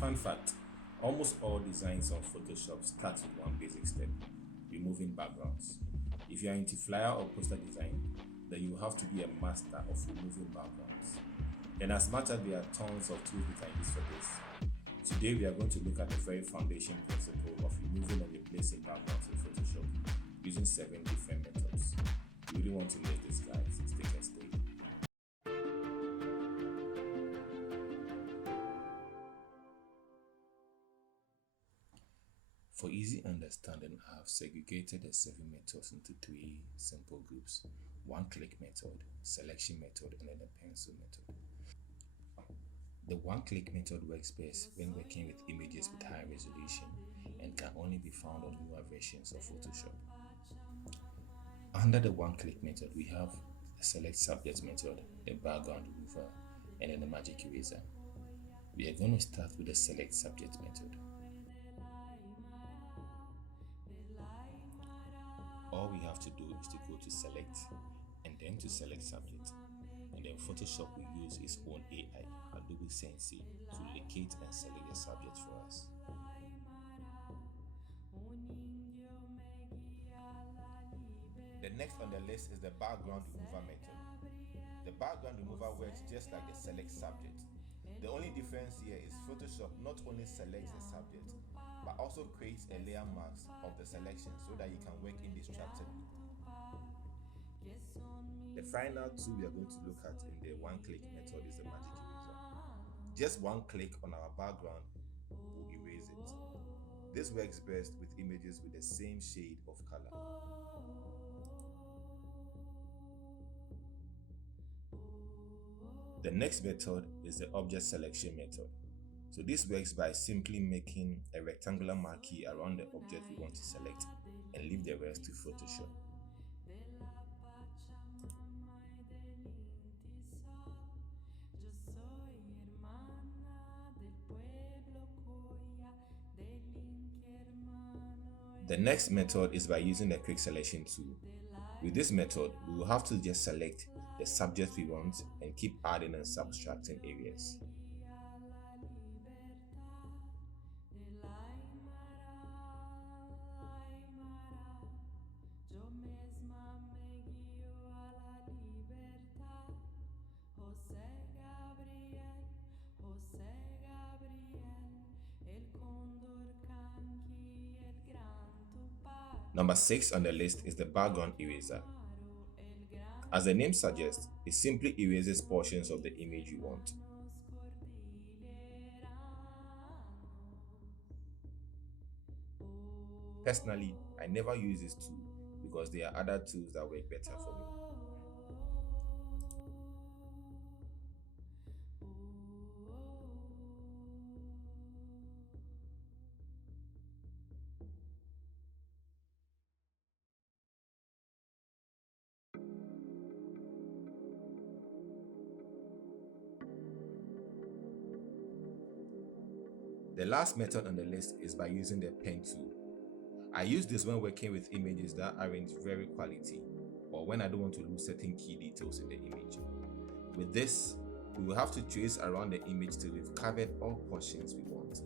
Fun fact, almost all designs on Photoshop start with one basic step, removing backgrounds. If you are into flyer or poster design, then you have to be a master of removing backgrounds. And as much as there are tons of tools we can use for this, today we are going to look at the very foundation principle of removing and replacing backgrounds in Photoshop using 7 different methods. You really want to miss this, guys. Stick and stay. For easy understanding, I have segregated the 7 methods into 3 simple groups: one-click method, selection method, and then the pencil method. The one-click method works best when working with images with high resolution and can only be found on newer versions of Photoshop. Under the one-click method, we have the select subject method, the background remover, and then the magic eraser. We are going to start with the select subject method. All we have to do is to go to select and then to select subject, and then Photoshop will use its own AI, Adobe Sensei, to locate and select the subject for us. The next on the list is the background remover method. The background remover works just like the select subject. The only difference here is Photoshop not only selects the subject, but also creates a layer mask of the selection so that you can work indistractedly. The final tool we are going to look at in the one-click method is the magic eraser. Just one click on our background will erase it. This works best with images with the same shade of color. The next method is the object selection method. So this works by simply making a rectangular marquee around the object we want to select and leave the rest to Photoshop. The next method is by using the quick selection tool. With this method, we will have to just select the subject we want and keep adding and subtracting areas. Number 6 on the list is the background eraser. As the name suggests, it simply erases portions of the image you want. Personally, I never use this tool because there are other tools that work better for me. The last method on the list is by using the pen tool. I use this when working with images that aren't very quality or when I don't want to lose certain key details in the image. With this, we will have to trace around the image till we've covered all portions we want.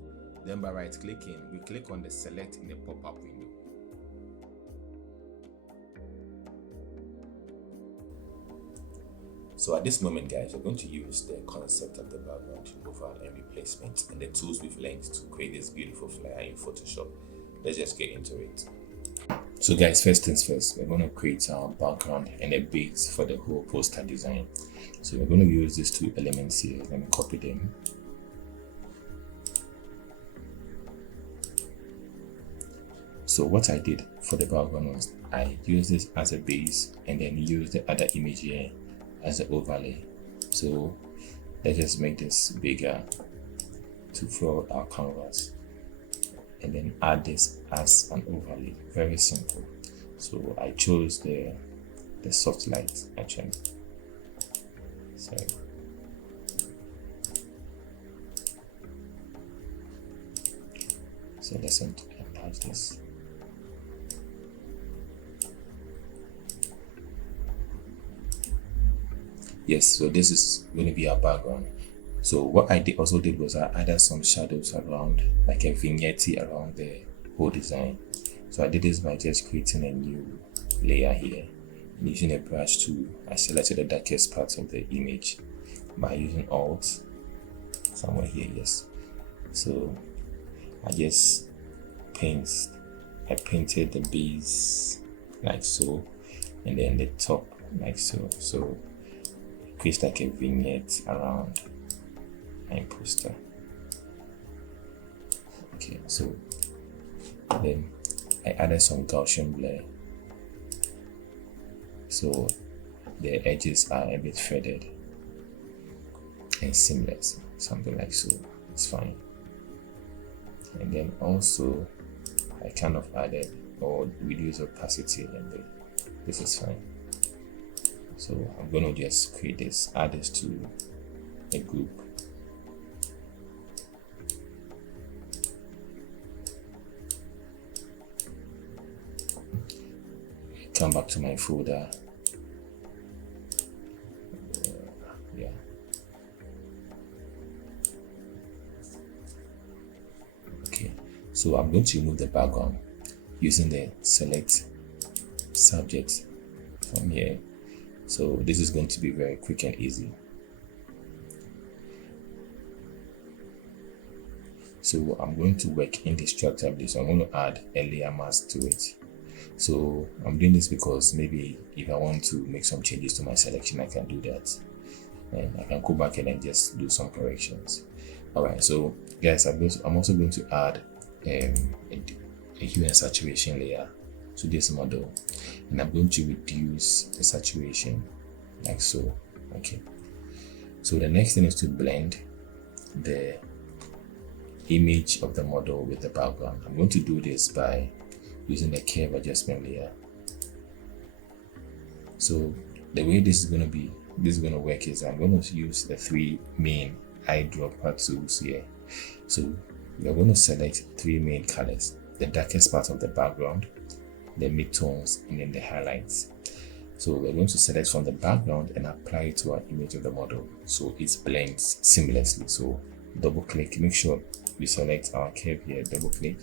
Then by right-clicking, we click on the select in the pop-up window. So at this moment, guys, we're going to use the concept of the background removal and replacement and the tools we've learned to create this beautiful flyer in Photoshop. Let's just get into it. So guys, first things first, we're going to create our background and a base for the whole poster design. So we're going to use these 2 elements here. Let me copy them. So what I did for the background was I used this as a base and then use the other image here as an overlay. So let's just make this bigger to fill our canvas and then add this as an overlay. Very simple. So I chose the soft light actually. So let's enlarge this. Yes, so this is going to be our background. So what I also did was I added some shadows around, like a vignette around the whole design. So I did this by just creating a new layer here. And using a brush tool, I selected the darkest parts of the image by using Alt, somewhere here, yes. So I just painted the base like so, and then the top like so. So it creates like a vignette around my poster. Okay, so then I added some Gaussian blur, so the edges are a bit feathered and seamless, something like so. It's fine. And then also I kind of added or reduce opacity a little bit. This is fine. So I'm gonna just create this, add this to a group. Come back to my folder. Yeah. Okay, so I'm going to remove the background using the select subject from here. So this is going to be very quick and easy. So I'm going to work indestructibly. So I'm going to add a layer mask to it. So I'm doing this because maybe if I want to make some changes to my selection, I can do that. And I can go back and then just do some corrections. Alright, so guys, I'm also going to add a hue and saturation layer to this model. And I'm going to reduce the saturation like so. Okay. So the next thing is to blend the image of the model with the background. I'm going to do this by using the curve adjustment layer. So the way this is going to work is I'm going to use the three main eyedropper tools here. So we are going to select three main colors: the darkest part of the background, the midtones, and then the highlights. So we're going to select from the background and apply it to our image of the model so it blends seamlessly. So double click, make sure we select our curve here, double click,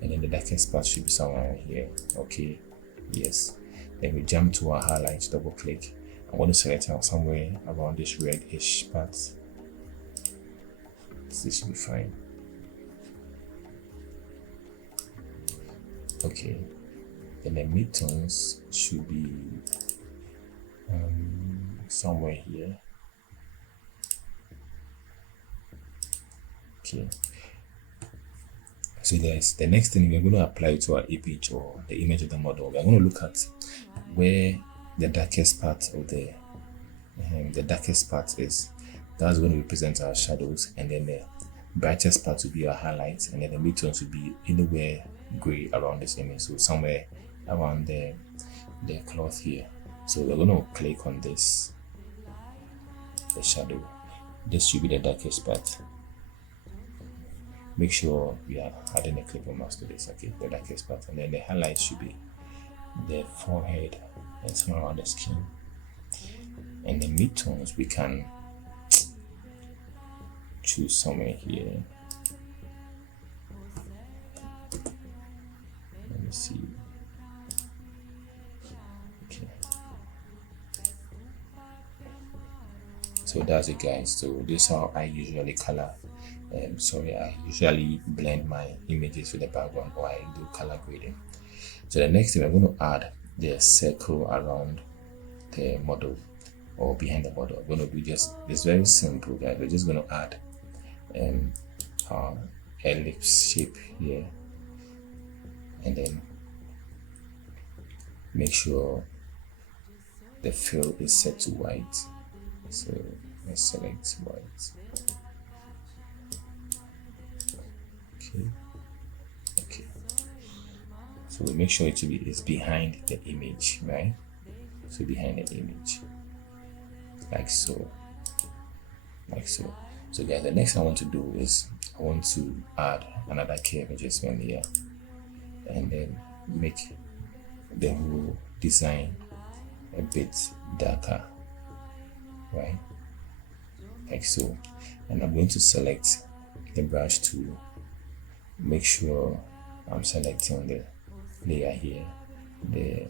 and then the darkest part should be somewhere here. Okay, yes. Then we jump to our highlights, double click. I want to select out somewhere around this reddish part. This should be fine. Okay, then the midtones should be somewhere here. Okay, so guys, the next thing we're going to apply to our image or the image of the model. We're going to look at where the darkest part of the darkest part is. That's going to represent our shadows, and then the brightest part will be our highlights, and then the midtones will be anywhere gray around this image, so somewhere around the cloth here. So we're going to click on this, the shadow. This should be the darkest part. Make sure we are adding a clip on mask to this. Okay, the darkest part, and then the highlights should be the forehead and somewhere around the skin. And the midtones we can choose somewhere here. Let me see. Okay. So that's it, guys. So this is how I usually color. I usually blend my images with the background, or I do color grading. So the next thing, I'm going to add the circle around the model or behind the model. I'm going to do it's very simple, guys. We're just going to add our ellipse shape here, and then make sure the fill is set to white. So let's select white. Okay. So we make sure it's behind the image, right? So behind the image, like so, like so. So guys, the next thing I want to do is I want to add another curve adjustment here, and then make the whole design a bit darker, right? Like so. and I'm going to select the brush tool. Make sure I'm selecting the layer here, the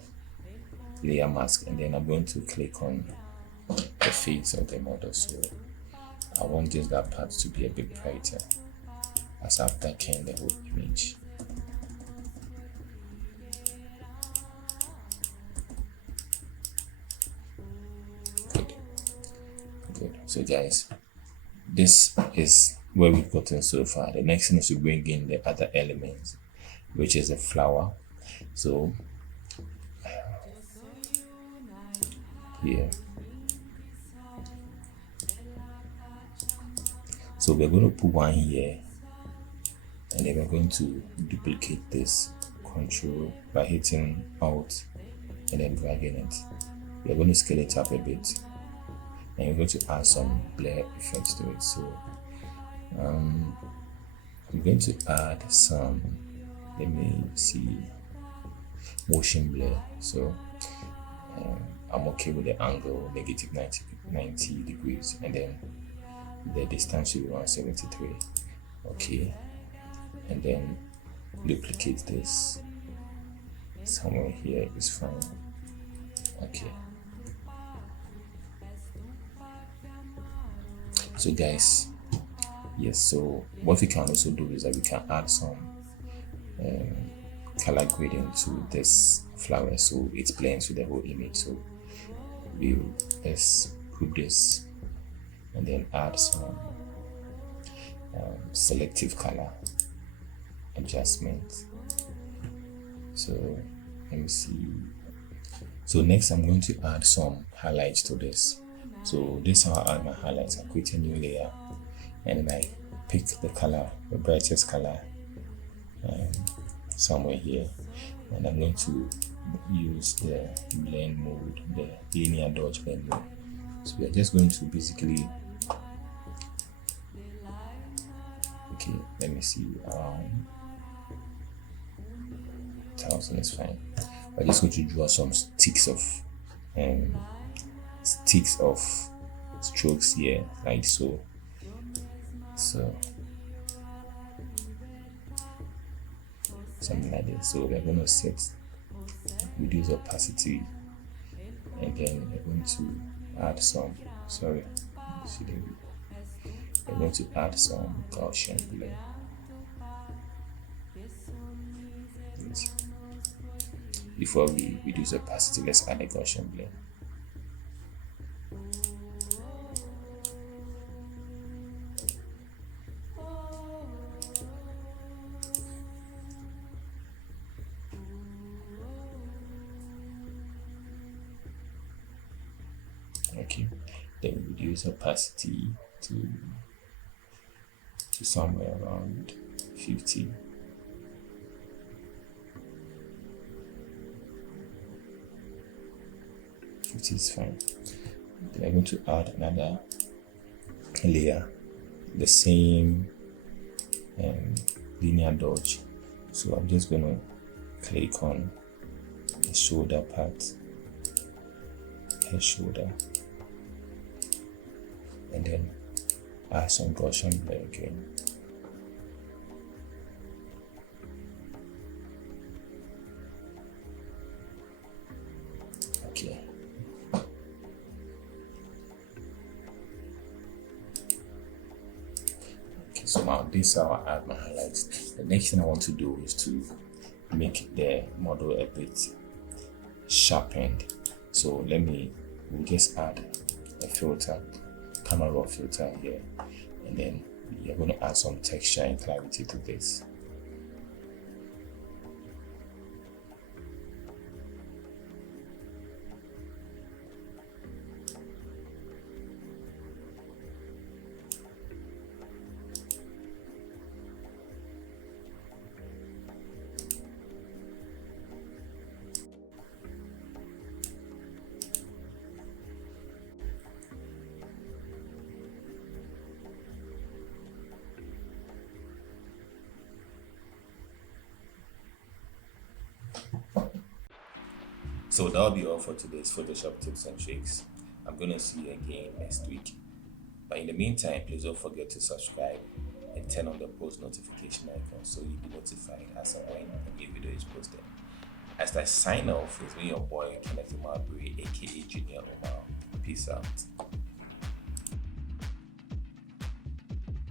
layer mask, and then I'm going to click on the face of the model. So I want just that part to be a bit brighter as I've darkened the whole image. Good. So guys, this is where we've gotten so far. The next thing is to bring in the other elements, which is a flower. So here, so we're going to put one here, and then we're going to duplicate this control by hitting Alt and then dragging it. We're going to scale it up a bit, and we're going to add some blur effects to it. So I'm going to add some, let me see, motion blur. So I'm okay with the angle negative 90 degrees, and then the distance should be 173. Okay, and then duplicate this somewhere here is fine. Okay, so guys, yes, so what we can also do is that we can add some color gradient to this flower so it blends with the whole image. So let's group this and then add some selective color adjustment. So let me see. So next I'm going to add some highlights to this. So this is how I add my highlights. I create a new layer, and then I pick the color, the brightest color, somewhere here, and I'm going to use the blend mode, the linear dodge blend mode. So we are just going to basically, okay, let me see, 1000 is fine. I'm just going to draw some sticks of strokes here, like so. So something like this. So we're going to set reduce opacity, and then we're going to add some, sorry, we're going to add some Gaussian blur. Before we reduce opacity, let's add a Gaussian blur. Okay, then reduce opacity to somewhere around 50. It is fine. Then I'm going to add another layer, the same linear dodge. So I'm just going to click on the shoulder part, head shoulder, and then add some Gaussian blur again. Okay. So now this is how I add my highlights. The next thing I want to do is to make the model a bit sharpened. So we'll just add a filter, camera raw filter here, and then you're going to add some texture and clarity to this. So that'll be all for today's Photoshop tips and tricks. I'm gonna see you again next week. Bye. But in the meantime, please don't forget to subscribe and turn on the post notification icon so you'll be notified as and when a new video is posted. As I sign off, it's me, your boy, Kenneth Marbury, aka Junior Omar. Peace out.